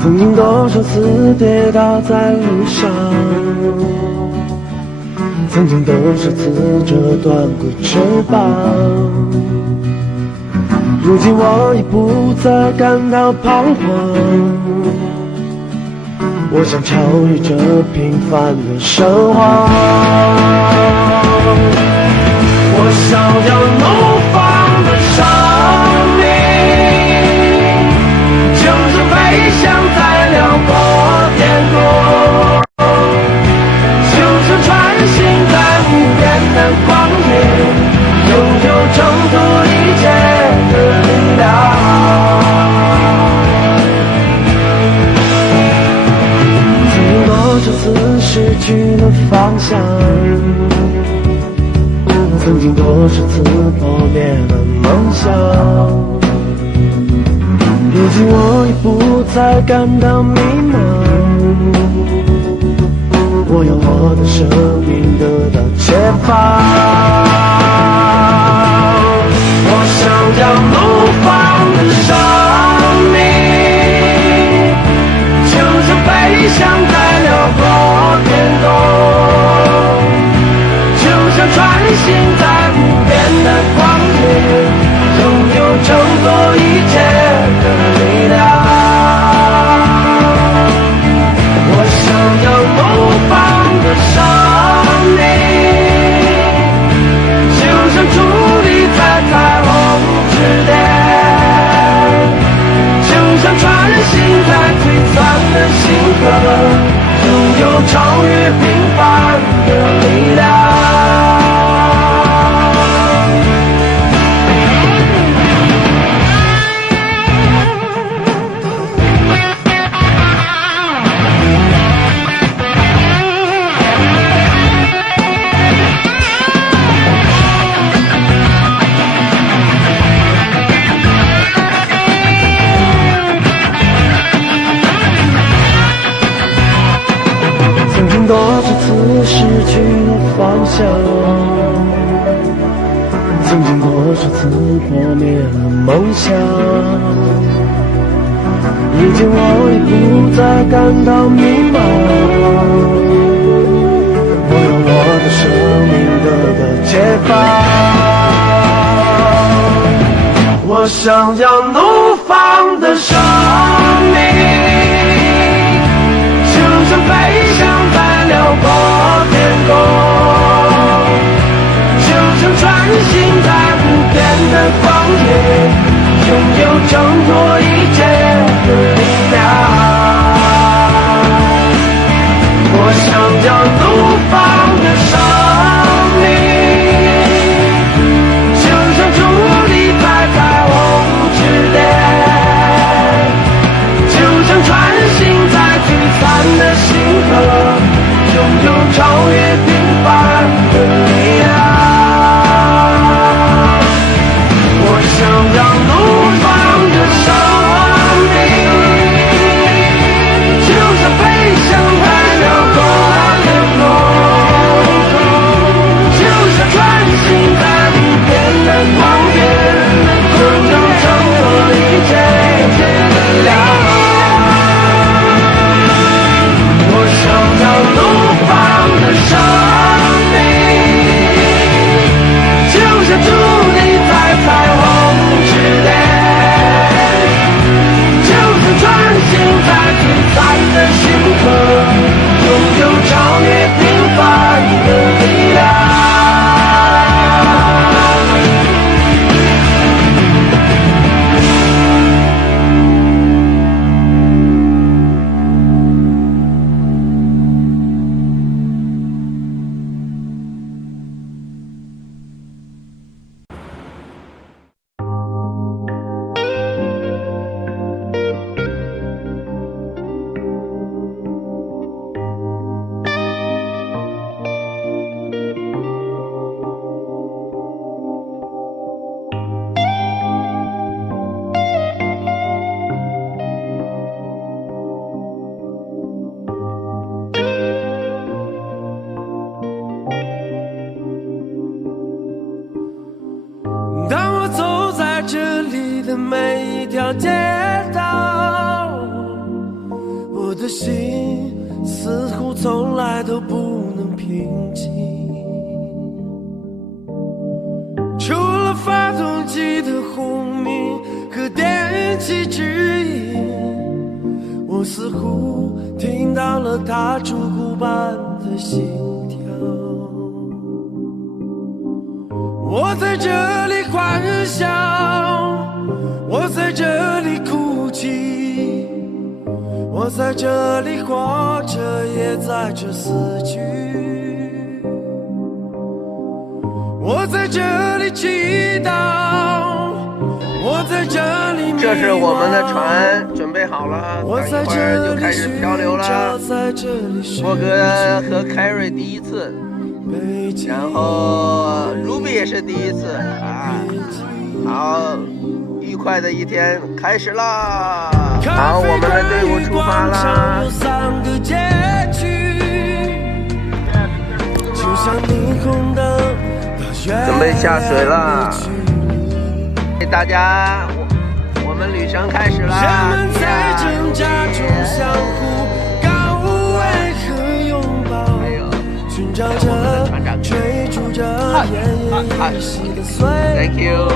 曾经多少次跌倒在路上，曾经多少次折断过翅膀，如今我已不再感到彷徨，我想超越这平凡的生活，我想要怒放的生命，就是飞翔在辽阔天空，就是穿行在无边的光野，拥有挣脱一切的力量。曾经多少次失去了方向，曾经多少次破灭了梦想，如今我已不再感到迷茫，我要我的生命得到解放。我想要怒放的生命，就像飞翔在辽阔天空，就像穿行在无边的光野，拥有挣脱一切的力量。我想要怒放的生命，就像矗立在彩虹之巅，就像穿行在璀璨的星河，拥有超越平凡的力量。多少次失去了方向，曾经多少次破灭了梦想，如今我已不再感到迷茫，我要我的生命得到解放。我想要怒放的生命，就像飞翔在辽阔天空，就像穿行在无边的光野，拥有挣脱一切的力量。我想要怒放的生命，就像矗立在彩虹之巅，就像穿行在璀璨的星河，拥有超越平凡的力量。我想要怒放的每一条街道，我的心似乎从来都不能平静。除了发动机的轰鸣和电气指引，我似乎听到了它烛骨般的心跳。我在这里欢笑，我在这里哭泣，我在这里活着，也在这死去。我在这里祈祷，我在这里迷惘。这是我们的船，准备好了，等一会儿就开始漂流了。波哥和凯瑞第一次，然后 Ruby 也是第一次啊。好，愉快的一天开始啦！好，我们的队伍出发啦！准备下水了，给大家，我们旅程开始了。人们在挣扎中相互告慰和拥抱，寻找着、追逐着奄奄一息的岁月。Thank you。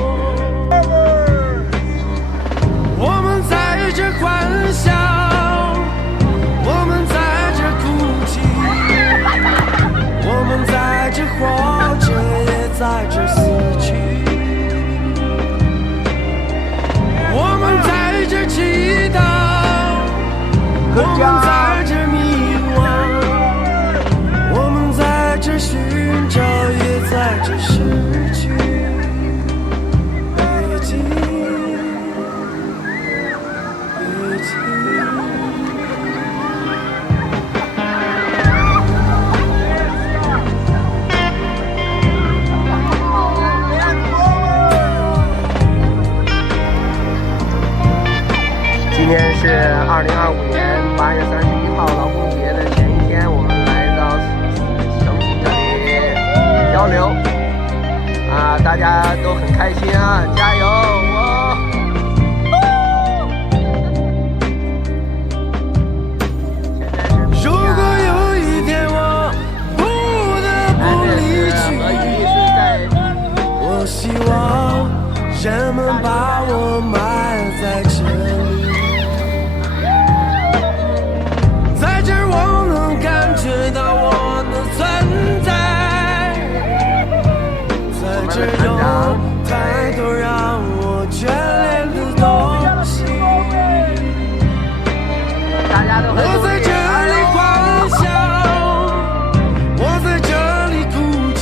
我们在这欢笑，我们在这哭泣，我们在这活着，也在这死去。我们在这祈祷，我们在这迷惘，我们在这寻找，也在这失去。北京，北京。今天是2025年8月31号劳工节的前一天，我们来到省体这里漂流啊，大家都很开心啊，加油！如果有一天我不得不离去，我希望人们把我埋在这里。知道我的存在，在这有太多让我眷恋的东西。我在这里欢笑，我在这里哭泣，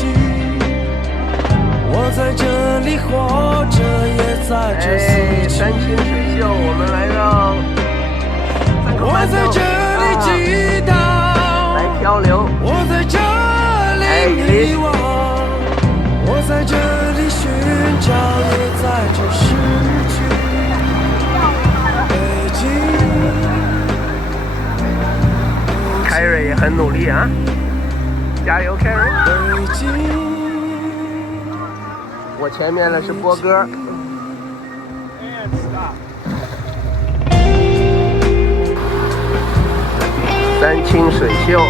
我在这里活着，也在这死去。山清水秀，我们来到我在这里祈祷，漂流，我在这里迷惘，我在这里寻找，也在这失去。北京，凯瑞也很努力啊，加油，凯瑞！北京，我前面的是波哥。山清水秀，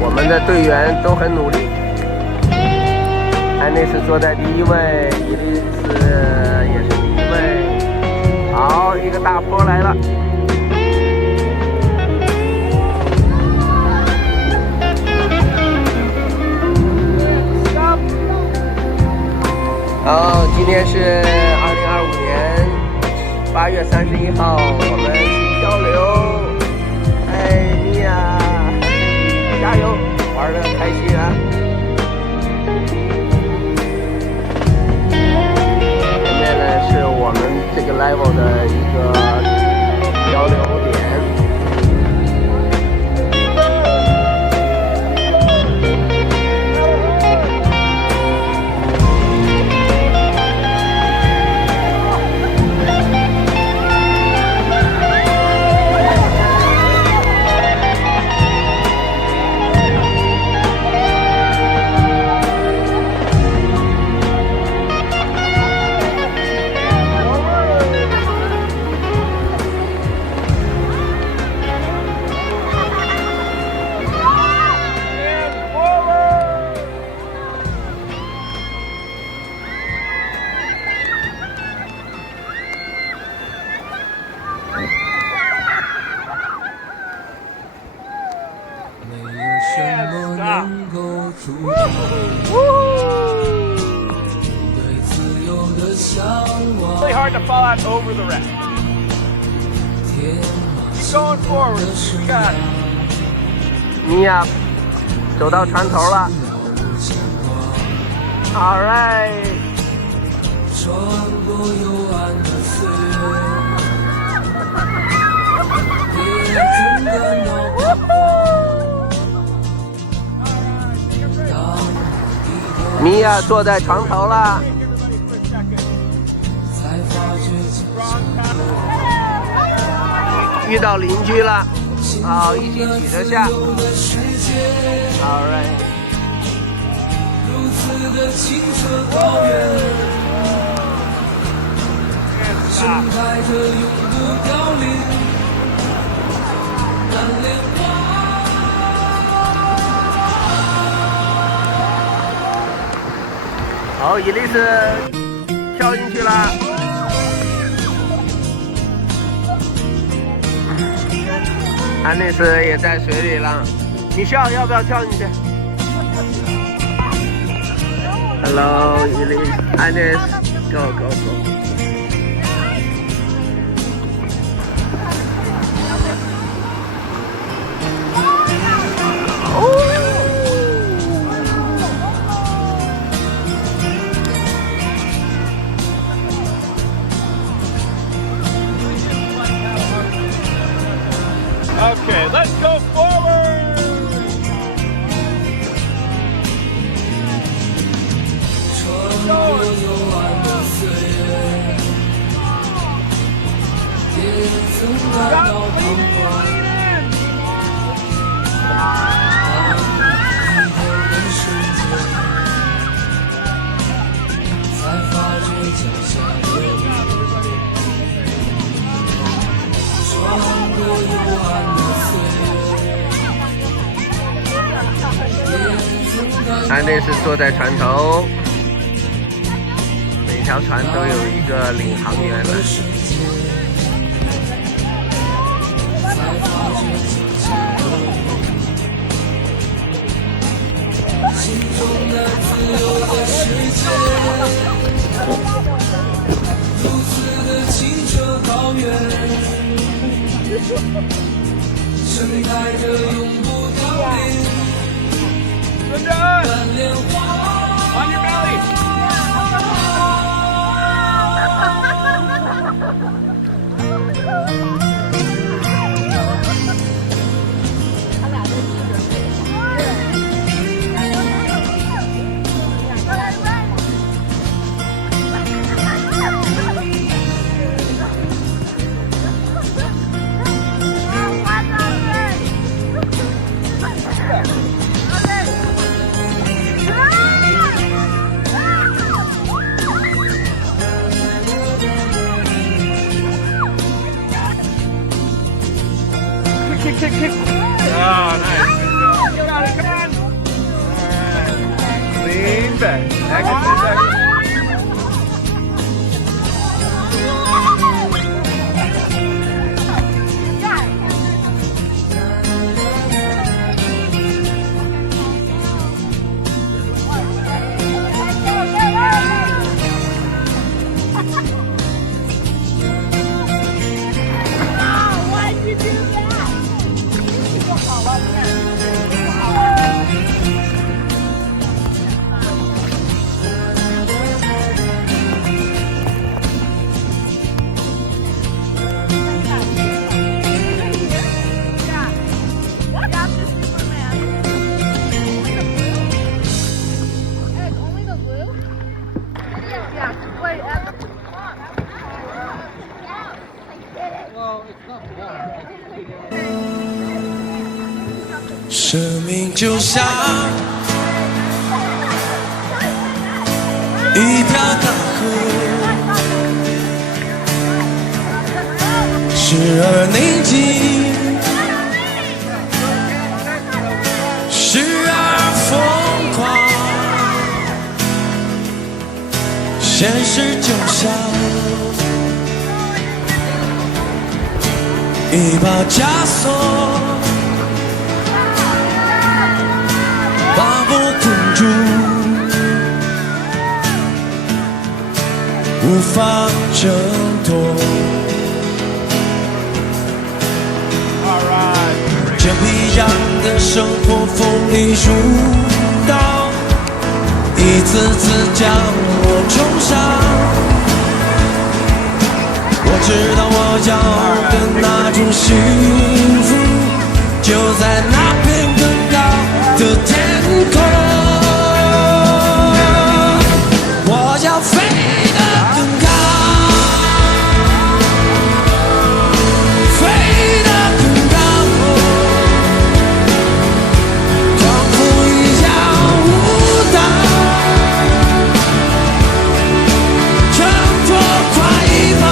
我们的队员都很努力。安内斯坐在第一位，伊利斯也是第一位。好，一个大坡来了。好，今天是2025年8月31号，我们去漂流。哎呀，加油，玩得开心啊！前面呢是我们这个 level 的一个漂流点。了。Really hard to fall out over the rest. Keep going forward. You got it. 米娅走到船头了。All right。穿过幽暗的岁月，也曾感到彷徨。米娅坐在床头了。遇到邻居了，好，一起举着下。All right。如此的清澈高原，盛开着永不凋零蓝莲花。好，伊丽丝跳进去了。安内斯也在水里了，米笑要不要跳进去 ？Hello， 伊丽，安内斯 ，Go Go Go。Okay, let's go forward. 穿过幽暗的岁月，也曾感到彷徨。当低头的瞬间，才发觉脚下的路。穿过幽暗的安内斯坐在船头，每条船都有一个领航员了。心中的自由的世界，如此的清澈高原，盛开着永不凋零。蓝莲花 On your belly. kick. Oh, nice. You got it, come on. All right. Lean back. Back. Well, it's not water. 生命就像一条大河，时而宁静，时而疯狂。现实就像一把枷锁，把住，无法挣脱。这不一样的生活锋利如刀，一次次将我冲上。我知道我要的那种幸福，就在那片更高的天空。我要飞得更高，飞得更高，狂风一样舞蹈，挣脱快跑。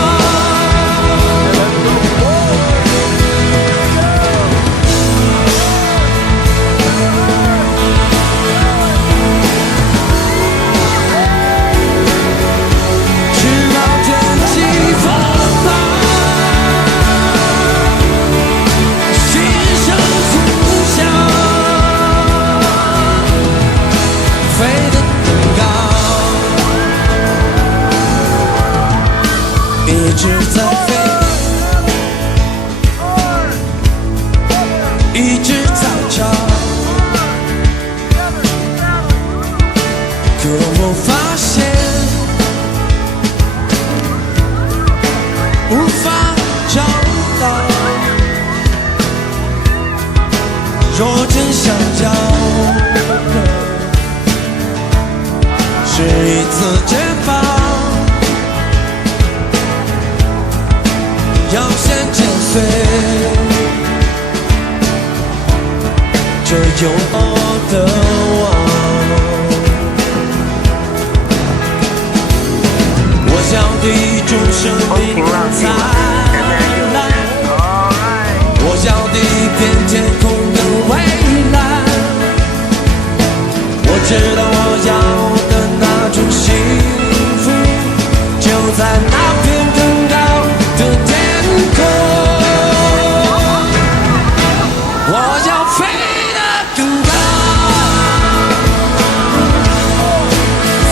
一直在飞，一直在找，可我发现无法找到。若真想要的是一次解放，要先剪碎这诱惑的网。我想第一种生命的灿烂，我想第一片天空的蔚蓝。我知道我要的那种幸福，就在那片更高的天空。我要飞得更高，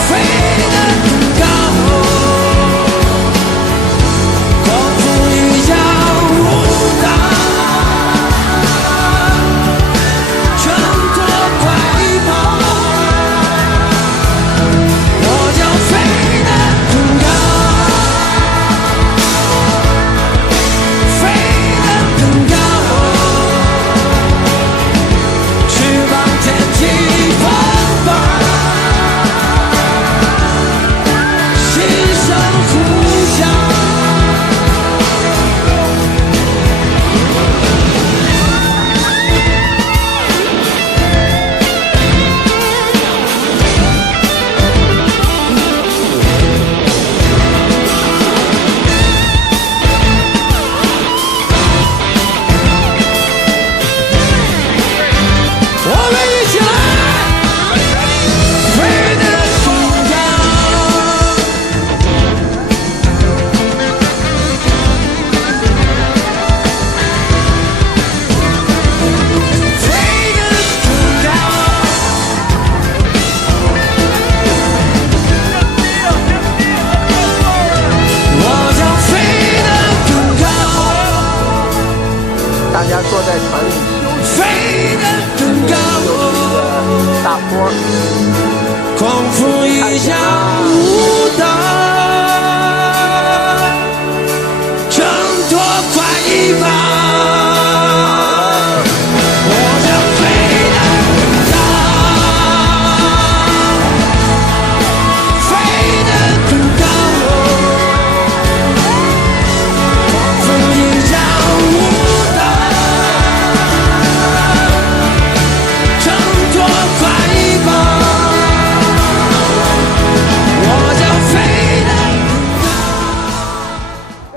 飞得更高，狂风一样舞蹈，挣脱快跑。我要飞得更高，飞得更高，翅膀踮起风帆，心声呼啸。我们一起来，飞得更高，飞得更高。我要飞得更高，大家坐在船里飞得更高，大坡，狂风一样